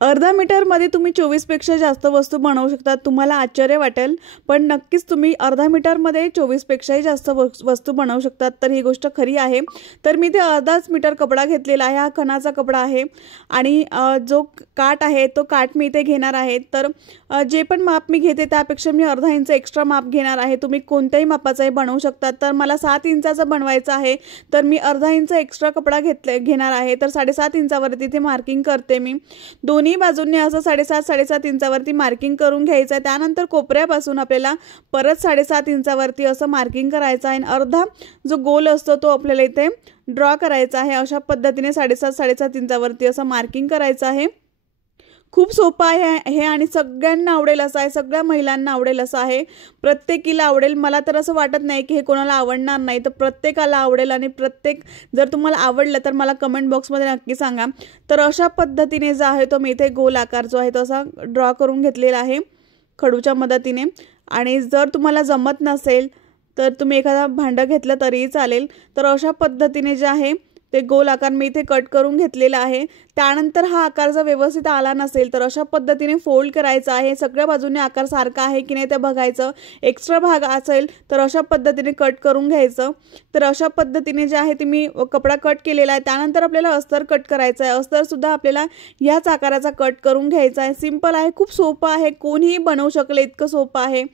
अर्धा मीटरमध्ये तुम्ही 24 पेक्षा जास्त वस्तू बनवू शकता। तुम्हाला आश्चर्य वाटेल, पण नक्कीच तुम्ही अर्धा मीटरमध्ये 24 पेक्षाही जास्त वस्तू बनवू शकतात। तर ही गोष्ट खरी आहे। तर मी ते अर्धाच मीटर कपडा घेतलेला आहे। हा खणाचा कपडा आहे आणि जो काठ आहे तो काठ मी इथे घेणार आहे। तर जे पण माप मी घेते त्यापेक्षा मी अर्धा इंच एक्स्ट्रा माप घेणार आहे। तुम्ही कोणत्याही मापाचाही बनवू शकता। तर मला 7 इंचाचा बनवायचा आहे, तर मी अर्धा इंच एक्स्ट्रा कपडा घेणार आहे। तर 7.5 इंचावरती इथे मार्किंग करते मी। दोन्ही बाजूंनी असं 7.5 इंचावरती मार्किंग करून घ्यायचं आहे। त्यानंतर कोपऱ्यापासून आपल्याला परत 7.5 इंचावरती असं मार्किंग करायचं आहे। अर्धा जो गोल असतो तो आपल्याला इथे ड्रॉ करायचा आहे। अशा पद्धतीने 7.5 इंचावरती असं मार्किंग करायचं आहे। खूप सोपं आहे हे आणि सगळ्यांना आवडेल असं आहे, सगळ्या महिलांना आवडेल असं आहे, प्रत्येकीला आवडेल। मला तर असं वाटत नाही की हे कोणाला आवडणार नाही, तर प्रत्येकाला आवडेल आणि जर तुम्हाला आवडलं तर मला कमेंट बॉक्समध्ये नक्की सांगा। तर अशा पद्धतीने जो आहे तो मी इथे गोल आकार जो आहे तो असा ड्रॉ करून घेतलेला आहे खडूच्या मदतीने। आणि जर तुम्हाला जमत नसेल तर तुम्ही एखादा भांडं घेतलं तरीही चालेल। तर अशा पद्धतीने जे आहे ते गोल आकार मी इथे कट करून घेतलेला आहे। त्यानंतर हा आकार जर व्यवस्थित आला नसेल तर अशा पद्धतीने फोल्ड करायचा आहे। सगळ्या बाजूने आकार सारखा आहे की नाही ते बघायचं। एक्स्ट्रा भाग असेल तर अशा पद्धतीने कट करून घ्यायचं। तर अशा पद्धतीने जे आहे ते मी कपडा कट केलेला आहे। त्यानंतर आपल्याला अस्तर कट करायचा आहे। अस्तर सुद्धा आपल्याला याच आकाराचा कट करून घ्यायचा आहे। सिंपल आहे, खूप सोपं आहे, कोणीही बनवू शकेल इतकं सोपं आहे।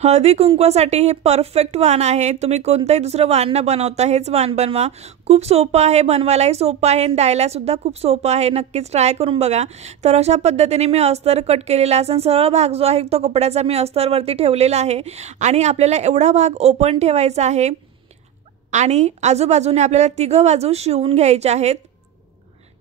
हळदी कुंकवासाठी हे परफेक्ट वाण आहे। तुम्ही कोणतंही दुसरं वाण न बनवता हेच वाण बनवा। खूप सोपं आहे, बनवायलाही सोपं आहे आणि द्यायला सुद्धा खूप सोपं आहे। नक्कीच ट्राय करून बघा। तर अशा पद्धतीने मी अस्तर कट केलेला असून सरळ भाग जो आहे तो कपड्याचा मी अस्तरवरती ठेवलेला आहे आणि आपल्याला एवढा भाग ओपन ठेवायचा आहे आणि आजूबाजूने आपल्याला तिघं बाजू शिवून घ्यायचे आहेत।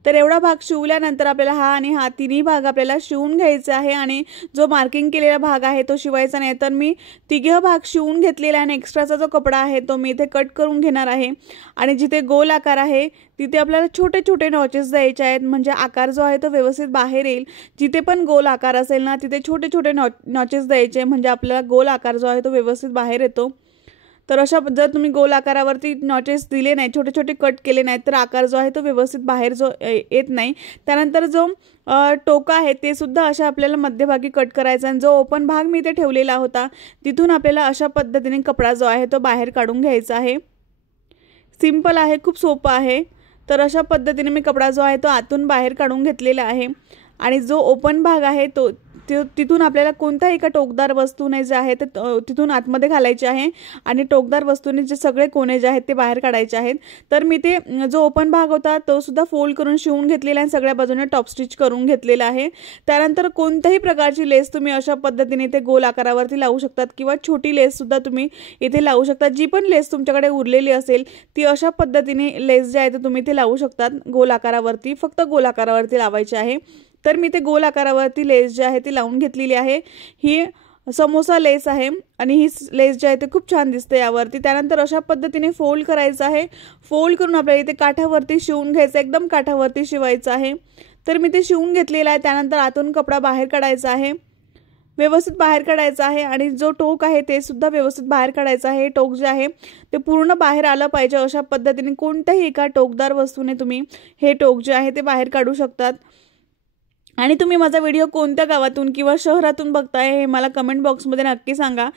तर एवढा भाग शिवल्यानंतर आपल्याला हा आणि हा तिन्ही भाग आपल्याला शिवून घ्यायचा आहे आणि जो मार्किंग केलेला भाग आहे तो शिवायचा नाही। तर मी तिघे भाग शिवून घेतलेला आणि एक्स्ट्राचा जो कपडा आहे तो मी इथे कट करून घेणार आहे आणि जिथे गोल आकार आहे तिथे आपल्याला छोटे छोटे नॉचेस द्यायचे आहेत, म्हणजे आकार जो आहे तो व्यवस्थित बाहेर येईल। जिथे पण गोल आकार असेल ना तिथे छोटे छोटे नॉचेस द्यायचे, म्हणजे आपल्याला गोल आकार जो आहे तो व्यवस्थित बाहेर येतो। तर अशा जर तुम्ही गोल आकारावरती नॉचेस दिले नाही, छोटे छोटे कट केले नाहीत तर आकार जो आहे तो व्यवस्थित बाहेर येत नाही। त्यानंतर जो टोका आहे ते सुद्धा अशा आपल्याला मध्यभागी कट करायचा आणि जो ओपन भाग मी इथे ठेवलेला होता तिथून आपल्याला अशा पद्धतीने कपडा जो आहे तो बाहेर काढून घ्यायचा आहे। सिंपल आहे, खूप सोपं आहे। तर अशा पद्धतीने मी कपडा जो आहे तो आतून बाहेर काढून घेतलेला आहे आणि जो ओपन भाग आहे तो तिथून आपल्याला कोणत्याही एका टोकदार वस्तूने जे आहे ते तिथून आतमध्ये घालायचे आहे आणि टोकदार वस्तूने जे सगळे कोने जे आहेत ते बाहेर काढायचे आहेत। तर मी ते जो ओपन भाग होता तो सुद्धा फोल्ड करून शिवून घेतलेला आहे, सगळ्या बाजूने टॉप स्टिच करून घेतलेला आहे। त्यानंतर कोणत्याही प्रकारची लेस तुम्ही अशा पद्धतीने ते गोल आकारावरती लावू शकतात किंवा छोटी लेस सुद्धा तुम्ही इथे लावू शकता। जी पण लेस तुमच्याकडे उरलेली असेल ती अशा पद्धतीने लेस जे आहे ते तुम्ही इथे लावू शकतात। गोल आकारावरती, फक्त गोल आकारावरती लावायची आहे। तर मी ते गोल आकारावरती लेस जी आहे ती लावून घेतलेली आहे। ही समोसा लेस आहे आणि ही लेस जी आहे ते खूप छान दिसते यावरती। त्यानंतर अशा पद्धतीने फोल्ड करायचं आहे। फोल्ड करून आपल्याला इथे काठावरती शिवून घ्यायचं, एकदम काठावरती शिवायचं आहे। तर मी ते शिवून घेतलेलं आहे। त्यानंतर आतून कपडा बाहेर काढायचा आहे, व्यवस्थित बाहेर काढायचा आहे आणि जो टोक आहे ते सुद्धा व्यवस्थित बाहेर काढायचं आहे। टोक जे आहे ते पूर्ण बाहेर आलं पाहिजे। अशा पद्धतीने कोणत्याही एका टोकदार वस्तूने तुम्ही हे टोक जे आहे ते बाहेर काढू शकतात। आणि तुम्ही माझा व्हिडिओ कोणत्या गावातून किंवा शहरातून बघताय हे मला कमेंट बॉक्समध्ये नक्की सांगा,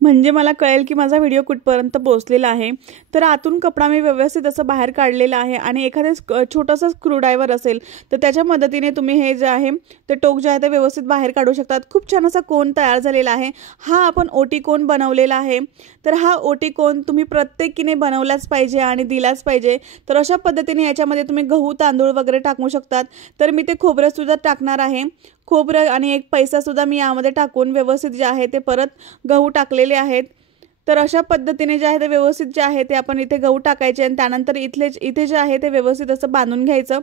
म्हणजे मला कळेल की माझा व्हिडिओ कुठपर्यंत पोहोचलेला आहे। तर आतून कपडा मी व्यवस्थित असं बाहेर काढलेला आहे आणि एखादा छोटासा स्क्रूड्रायव्हर असेल तर त्याच्या मदतीने तुम्ही हे जे आहे ते टोक जे आहे ते व्यवस्थित बाहेर काढू शकतात। खूप छान असा कोन तयार झालेला आहे। हा आपण ओटी कोन बनवलेला आहे। तर हा ओटी कोन तुम्ही प्रत्येकीने बनवलाच पाहिजे आणि दिलाच पाहिजे। तर अशा पद्धतीने याच्यामध्ये तुम्ही गहू तांदूळ वगैरे टाकू शकतात। तर मी ते खोबरं सुद्धा टाकणार आहे। खोबरं आणि एक पैसा सुद्धा मी यामध्ये टाकून व्यवस्थित जे आहे ते परत गहू टाकलेले आहेत। तर अशा पद्धतीने जे आहे ते व्यवस्थित जे आहे ते आपण इथे गहू टाकायचे आणि त्यानंतर इथे जे आहे ते व्यवस्थित असं बांधून घ्यायचं।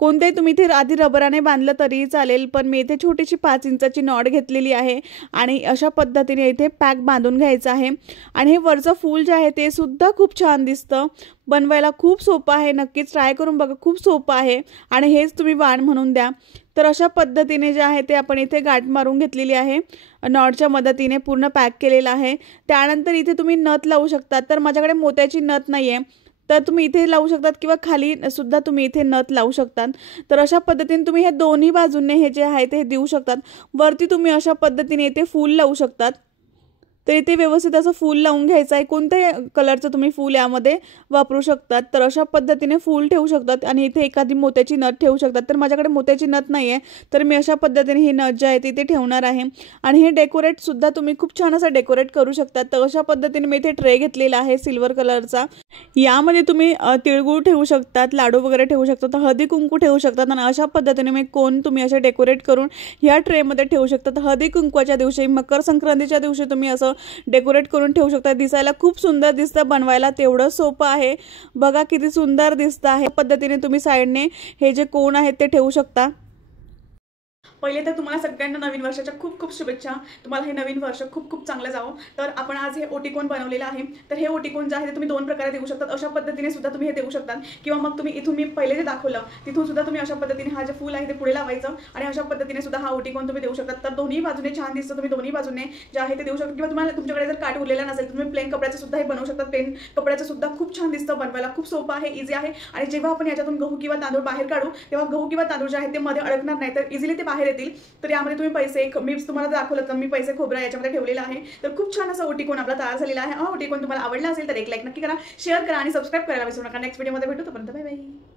कोणतेही तुम्ही इथे आधी रबराने बांधलं तरीही चालेल, पण मी इथे छोटीशी 5 इंचाची नॉट घेतलेली आहे आणि अशा पद्धतीने इथे पॅक बांधून घ्यायचं आहे। आणि हे वरचं फूल जे आहे ते सुद्धा खूप छान दिसतं, बनवायला खूप सोपं आहे। नक्कीच ट्राय करून बघा, खूप सोपं आहे आणि हेच तुम्ही वाण म्हणून द्या। तर अशा पद्धतीने जे आहे ते आपण इथे गाठ मारून घेतलेली आहे, नॉटच्या मदतीने पूर्ण पॅक केलेला आहे। त्यानंतर इथे तुम्ही नथ लावू शकता। तर माझ्याकडे मोत्याची नथ नाही आहे, तर तुम्ही इथे लावू शकतात किंवा खाली सुद्धा तुम्ही इथे नथ लावू शकतात। तर अशा पद्धतीने तुम्ही हे दोन्ही बाजूने हे जे आहे ते देऊ शकतात। वरती तुम्ही अशा पद्धतीने इथे फूल लावू शकतात। तर इथे व्यवस्थित असं फूल लावून घ्यायचं आहे। कोणत्याही कलरचं तुम्ही फूल यामध्ये वापरू शकतात। तर अशा पद्धतीने फूल ठेवू शकतात आणि इथे एखादी मोत्याची नथ ठेवू शकतात। तर माझ्याकडे मोत्याची नथ नाही आहे, तर मी अशा पद्धतीने ही नथ जी आहे ती इथे ठेवणार आहे। आणि हे डेकोरेट सुद्धा तुम्ही खूप छान असं डेकोरेट करू शकतात। तर अशा पद्धतीने मी इथे ट्रे घेतलेला आहे सिल्वर कलरचा। यामध्ये तुम्ही तिळगुळ ठेवू शकतात, लाडू वगैरे ठेवू शकतात, हळदी कुंकू ठेवू शकतात आणि अशा पद्धतीने मी कोण तुम्ही असे डेकोरेट करून ह्या ट्रेमध्ये ठेवू शकतात। हळदी कुंकवाच्या दिवशी, मकर संक्रांतीच्या दिवशी तुम्ही असं डेकोरेट करून ठेवू शकता। दिसायला खूप सुंदर दिसतं, बनवायला तेवढं सोपं आहे। बघा किती सुंदर दिसतं आहे। पद्धतीने तुम्ही साइडने हे जे कोण आहेत ते ठेवू शकता। पहिले तर तुम्हाला सगळ्यांना नवीन वर्षाच्या खूप खूप शुभेच्छा। तुम्हाला हे नवीन वर्ष खूप खूप चांगलं जावं। तर आपण आज हे ओटीकोन बनवलेलं आहे। तर हे ओटीकोन जे आहे ते तुम्ही दोन प्रकारे देऊ शकतात। अशा पद्धतीने सुद्धा तुम्ही हे देऊ शकता किंवा मग तुम्ही इथून मी पहिले जे दाखवलं तिथून सुद्धा तुम्ही अशा पद्धतीने हा जे फूल आहे ते पुढे लावायचं आणि अशा पद्धतीने सुद्धा हा ओटीकोन तुम्ही देऊ शकतात। तर दोन्ही बाजूने छान दिसतं, तुम्ही दोन्ही बाजूने जे आहे ते देऊ शकता। किंवा तुम्हाला तुमच्याकडे जर काठ उरलेला नसेल तर तुम्ही प्लेन कपड्याचं सुद्धा हे बनवू शकता। प्लेन कपड्याचं सुद्धा खूप छान दिसतं, बनवायला खूप सोपं आहे, इझी आहे। आणि जेव्हा आपण याच्यातून गहू किंवा तांदूळ बाहेर काढू तेव्हा गहू किंवा तांदूळ जे आहे ते मध्ये अडकणार नाही, तर इझिली ते बाहेर येतील। तर यामध्ये तुम्ही पैसे, मी तुम्हाला दाखवलं तर मी पैसे खोबरा याच्यामध्ये ठेवलेला आहे। तर खूप छान असा ओटीकोन आपला तयार झालेला आहे। हा ओटीकोन तुम्हाला आवडला असेल तर एक लाईक नक्की करा, शेअर करा आणि सबस्क्राइब करायला विसरू नका। नेक्स्ट व्हिडिओमध्ये भेटू, तोपर्यंत बाय बाय।